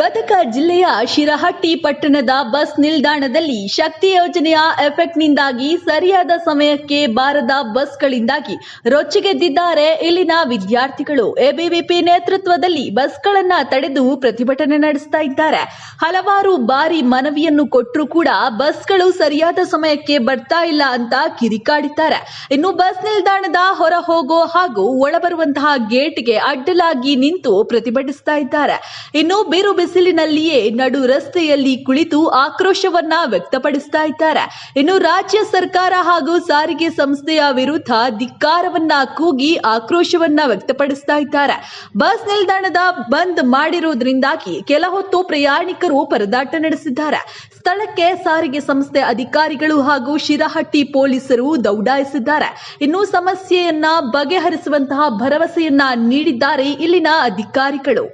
ಗದಗ ಜಿಲ್ಲೆಯ ಶಿರಹಟ್ಟಿ ಪಟ್ಟಣದ ಬಸ್ ನಿಲ್ದಾಣದಲ್ಲಿ ಶಕ್ತಿ ಯೋಜನೆಯ ಎಫೆಕ್ಟ್ನಿಂದಾಗಿ ಸರಿಯಾದ ಸಮಯಕ್ಕೆ ಬಾರದ ಬಸ್ಗಳಿಂದಾಗಿ ರೊಚ್ಚಿಗೆದ್ದಿದ್ದಾರೆ ಇಲ್ಲಿನ ವಿದ್ಯಾರ್ಥಿಗಳು. ಎಬಿವಿಪಿ ನೇತೃತ್ವದಲ್ಲಿ ಬಸ್ಗಳನ್ನು ತಡೆದು ಪ್ರತಿಭಟನೆ ನಡೆಸ್ತಾ ಇದ್ದಾರೆ. ಹಲವಾರು ಬಾರಿ ಮನವಿಯನ್ನು ಕೊಟ್ಟರೂ ಕೂಡ ಬಸ್ಗಳು ಸರಿಯಾದ ಸಮಯಕ್ಕೆ ಬರ್ತಾ ಇಲ್ಲ ಅಂತ ಕಿರಿಕಾಡಿದ್ದಾರೆ ಇನ್ನು ಬಸ್ ನಿಲ್ದಾಣದ ಹೊರ ಹೋಗೋ ಹಾಗೂ ಒಳಬರುವಂತಹ ಗೇಟ್ಗೆ ಅಡ್ಡಲಾಗಿ ನಿಂತು ಪ್ರತಿಭಟಿಸ್ತಾ ಇದ್ದಾರೆ. ಇನ್ನು ಬಿರು ಬಿಸಿಲಿನಲ್ಲಿಯೇ ನಡು ರಸ್ತೆಯಲ್ಲಿ ಕುಳಿತು ಆಕ್ರೋಶವನ್ನ ವ್ಯಕ್ತಪಡಿಸ್ತಾ ಇದ್ದಾರೆ. ಇನ್ನು ರಾಜ್ಯ ಸರ್ಕಾರ ಹಾಗೂ ಸಾರಿಗೆ ಸಂಸ್ಥೆಯ ವಿರುದ್ಧ ಧಿಕ್ಕಾರವನ್ನ ಕೂಗಿ ಆಕ್ರೋಶವನ್ನ ವ್ಯಕ್ತಪಡಿಸ್ತಾ ಇದ್ದಾರೆ. ಬಸ್ ನಿಲ್ದಾಣದ ಬಂದ್ ಮಾಡಿರುವುದರಿಂದಾಗಿ ಕೆಲ ಹೊತ್ತು ಪ್ರಯಾಣಿಕರು ಪರದಾಟ ನಡೆಸಿದ್ದಾರೆ. ಸ್ಥಳಕ್ಕೆ ಸಾರಿಗೆ ಸಂಸ್ಥೆ ಅಧಿಕಾರಿಗಳು ಹಾಗೂ ಶಿರಹಟ್ಟಿ ಪೊಲೀಸರು ದೌಡಾಯಿಸಿದ್ದಾರೆ. ಇನ್ನು ಸಮಸ್ಯೆಯನ್ನ ಬಗೆಹರಿಸುವಂತಹ ಭರವಸೆಯನ್ನ ನೀಡಿದ್ದಾರೆ ಇಲ್ಲಿನ ಅಧಿಕಾರಿಗಳು.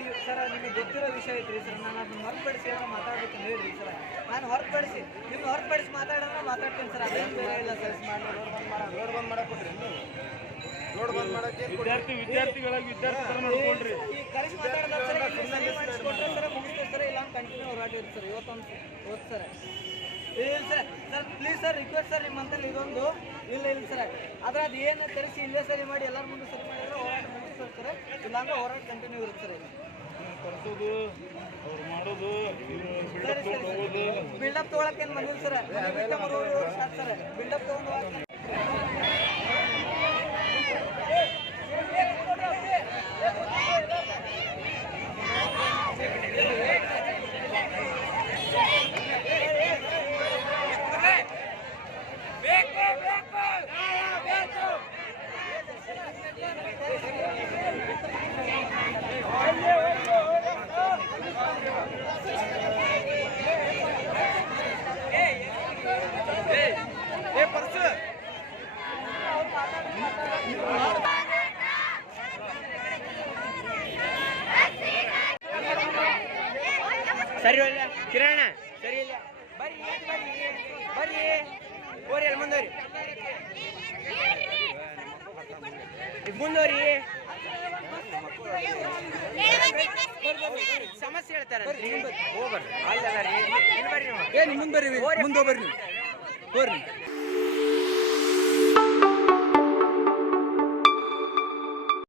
ಡಿ- ಸರ್ ನಿಮಗೆ ಗೊತ್ತಿರೋ ವಿಷಯ ಐತ್ರಿ ಸರ್ ನಾನು ಅದನ್ನ ಹೊರತುಪಡಿಸಿ ಏನೋ ಮಾತಾಡ್ಬೇಕು ಹೇಳಿ ಹೇಳ್ರಿ ಸರ್. ನಾನು ಹೊರತುಪಡಿಸಿ ನಿಮ್ಗೆ ಹೊರತುಪಡಿಸಿ ಮಾತಾಡೋಣ ಮಾತಾಡ್ತೀನಿ ಸರ್. ಅದೇನು ಬೇರೆ ಇಲ್ಲ ಸರ್. ರೋಡ್ ಬಂದ್ ಮಾಡಕ್ ಕೊಟ್ರಿ ರೋಡ್ ಬಂದ್ ಮಾಡಕ್ಕೆ ವಿದ್ಯಾರ್ಥಿ ವಿದ್ಯಾರ್ಥಿಗಳಾಗಿ ವಿದ್ಯಾರ್ಥಿ ನಡ್ಕೊಂಡ್ರಿ. ಈ ಕರೆಸಿ ಮಾತಾಡೋಣ ಸರ್. ಇಲ್ಲಿ ಮಾಡಿಸ್ಕೊಟ್ರೆ ಸರ್ ಮುಗಿಸ್ತೇವೆ ಸರ್. ಇಲ್ಲ ಕಂಟಿನ್ಯೂ ಹೋರಾಡಿರಿ ಸರ್. ಇವತ್ತೊಂದು ಇವತ್ತು ಸರ್. ಇಲ್ಲ sir sir please sir request sir ನಿಮ್ಮಂತಲ್ಲಿ ಇದೊಂದು. ಇಲ್ಲ ಇಲ್ಲ ಸರ್. ಆದ್ರೆ ಅದು ಏನು ತರಿಸಿ ಇಲ್ಲೇ ಸರಿ ಮಾಡಿ ಎಲ್ಲರ ಮುಂದೆ ಸರಿ ಮಾಡಿದ್ರೆ ಹೋರಾಟ ಮುಗಿಸ್ತಾರೆ ಇಲ್ಲಾಂದ್ರೆ ಹೋರಾಟ ಕಂಟಿನ್ಯೂ ಇರುತ್ತೆ ಸರ್. ತರಿಸೋದು ಅವ್ರು ಮಾಡೋದು ಬಿಲ್ಡಪ್ ತೊಗೊಳಕ್ಕೆ ಏನು ಬಂದಿಲ್ಲ ಸರ್. ಬಿಲ್ಡಪ್ ತೊಗೊಂಡು ಸರಿ ಇಲ್ಲ. ಕಿರಣ ಸರಿ ಇಲ್ಲ. ಬರ್ರಿ ಬರ್ರಿ ಬರಿ ಹೋರಿ ಅಲ್ಲಿ ಮುಂದೋರಿ ಮುಂದೋರಿ ಸಮಸ್ಯೆ ಹೇಳ್ತಾರೆ. ಹೋಗ್ಬರ್ರಿ. ಅಲ್ಲ ಬರ್ರಿ ಏನು ಮುಂದೆ ಬರ್ರಿ. ಮುಂದೆ ಬರ್ರಿ ಬರ್ರಿ